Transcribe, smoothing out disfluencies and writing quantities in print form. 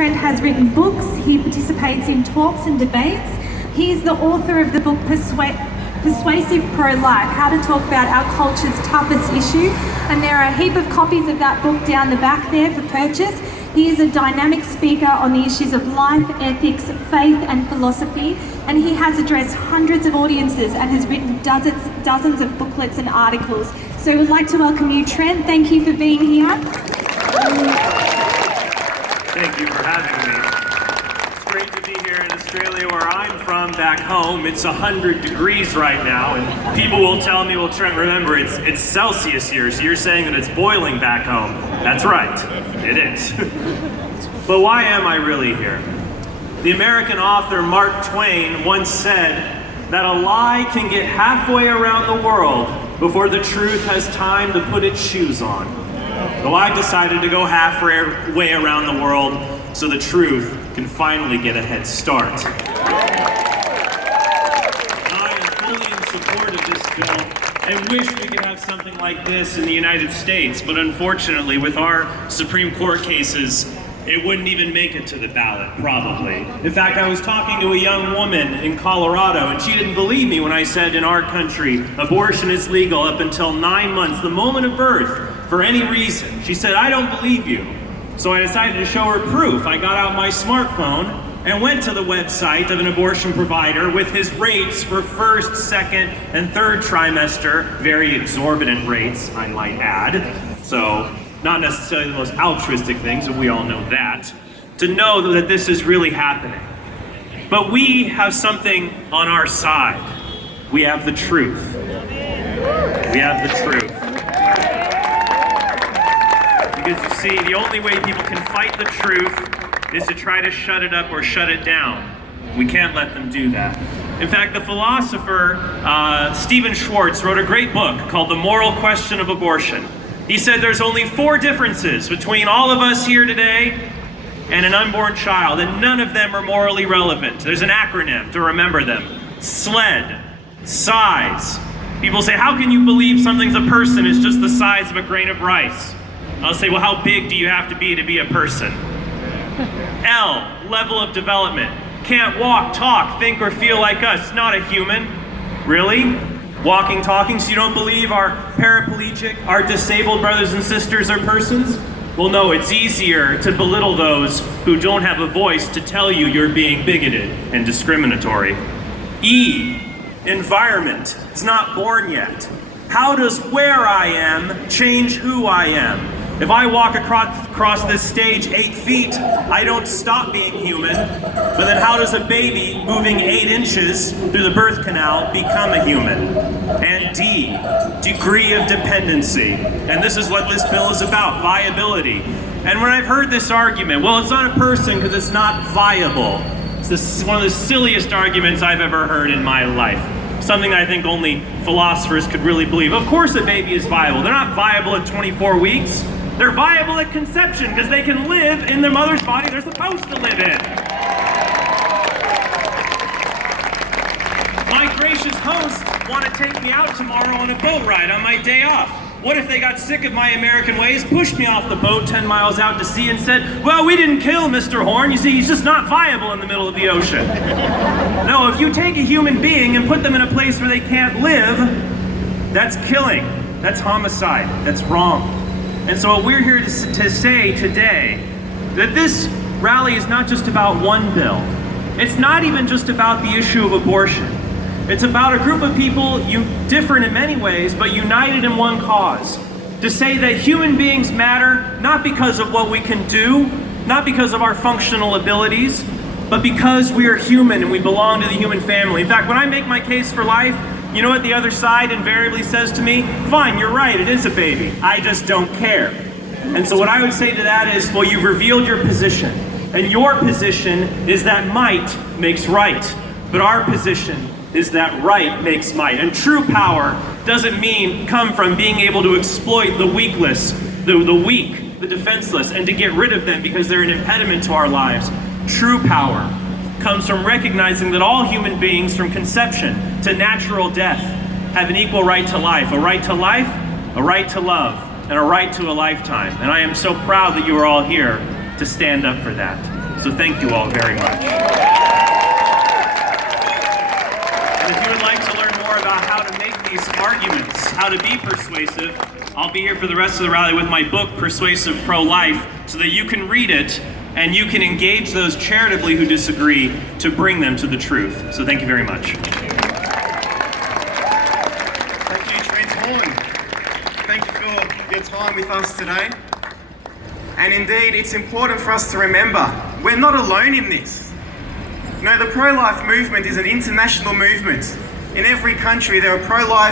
Trent has written books, he participates in talks and debates. He is the author of the book Persuasive Pro-Life, How to Talk About Our Culture's Toughest Issue, and there are a heap of copies of that book down the back there for purchase. He is a dynamic speaker on the issues of life, ethics, faith and philosophy, and he has addressed hundreds of audiences and has written dozens of booklets and articles. So we'd like to welcome you, Trent. Thank you for being here. Thank you for having me. It's great to be here in Australia, where I'm from. Back home, it's 100 degrees right now, and people will tell me, well, Trent, remember, it's Celsius here, so you're saying that it's boiling back home. That's right, it is. But why am I really here? The American author Mark Twain once said that a lie can get halfway around the world before the truth has time to put its shoes on. So I decided to go halfway around the world so the truth can finally get a head start. I am fully in support of this bill and wish we could have something like this in the United States, but unfortunately, with our Supreme Court cases, it wouldn't even make it to the ballot, probably. In fact, I was talking to a young woman in Colorado, and she didn't believe me when I said in our country, abortion is legal up until 9 months, the moment of birth, for any reason. She said, I don't believe you. So I decided to show her proof. I got out my smartphone and went to the website of an abortion provider with his rates for first, second, and third trimester, very exorbitant rates, I might add. So, not necessarily the most altruistic things, but we all know that, to know that this is really happening. But we have something on our side. We have the truth. We have the truth. Because you see, the only way people can fight the truth is to try to shut it up or shut it down. We can't let them do that. In fact, the philosopher Stephen Schwartz wrote a great book called The Moral Question of Abortion. He said there's only 4 differences between all of us here today and an unborn child, and none of them are morally relevant. There's an acronym to remember them. SLED, size. People say, how can you believe something's a person is just the size of a grain of rice? I'll say, well, how big do you have to be a person? L, level of development. Can't walk, talk, think, or feel like us. Not a human. Really? Walking, talking, so you don't believe our paraplegic, our disabled brothers and sisters are persons? Well, no, it's easier to belittle those who don't have a voice to tell you you're being bigoted and discriminatory. E, environment. It's not born yet. How does where I am change who I am? If I walk across this stage 8 feet, I don't stop being human. But then how does a baby moving 8 inches through the birth canal become a human? And D, degree of dependency. And this is what this bill is about, viability. And when I've heard this argument, well, it's not a person because it's not viable. It's one of the silliest arguments I've ever heard in my life. Something I think only philosophers could really believe. Of course a baby is viable. They're not viable at 24 weeks. They're viable at conception because they can live in their mother's body they're supposed to live in. My gracious hosts want to take me out tomorrow on a boat ride on my day off. What if they got sick of my American ways, pushed me off the boat 10 miles out to sea and said, well, we didn't kill Mr. Horn. You see, he's just not viable in the middle of the ocean. No, if you take a human being and put them in a place where they can't live, that's killing. That's homicide. That's wrong. And so what we're here to say today, that this rally is not just about one bill. It's not even just about the issue of abortion. It's about a group of people, different in many ways, but united in one cause. To say that human beings matter, not because of what we can do, not because of our functional abilities, but because we are human and we belong to the human family. In fact, when I make my case for life, you know what the other side invariably says to me? Fine, you're right, it is a baby. I just don't care. And so what I would say to that is, well, you've revealed your position. And your position is that might makes right. But our position is that right makes might. And true power doesn't come from being able to exploit the weakless, the weak, the defenseless, and to get rid of them because they're an impediment to our lives. True power comes from recognizing that all human beings from conception to natural death have an equal right to life, a right to love, and a right to a lifetime. And I am so proud that you are all here to stand up for that. So thank you all very much. And if you would like to learn more about how to make these arguments, how to be persuasive, I'll be here for the rest of the rally with my book, Persuasive Pro-Life, so that you can read it and you can engage those charitably who disagree to bring them to the truth. So thank you very much. Thank you, Trent Horn. Thank you for your time with us today. And indeed, it's important for us to remember, we're not alone in this. No, the pro-life movement is an international movement. In every country, there are pro-life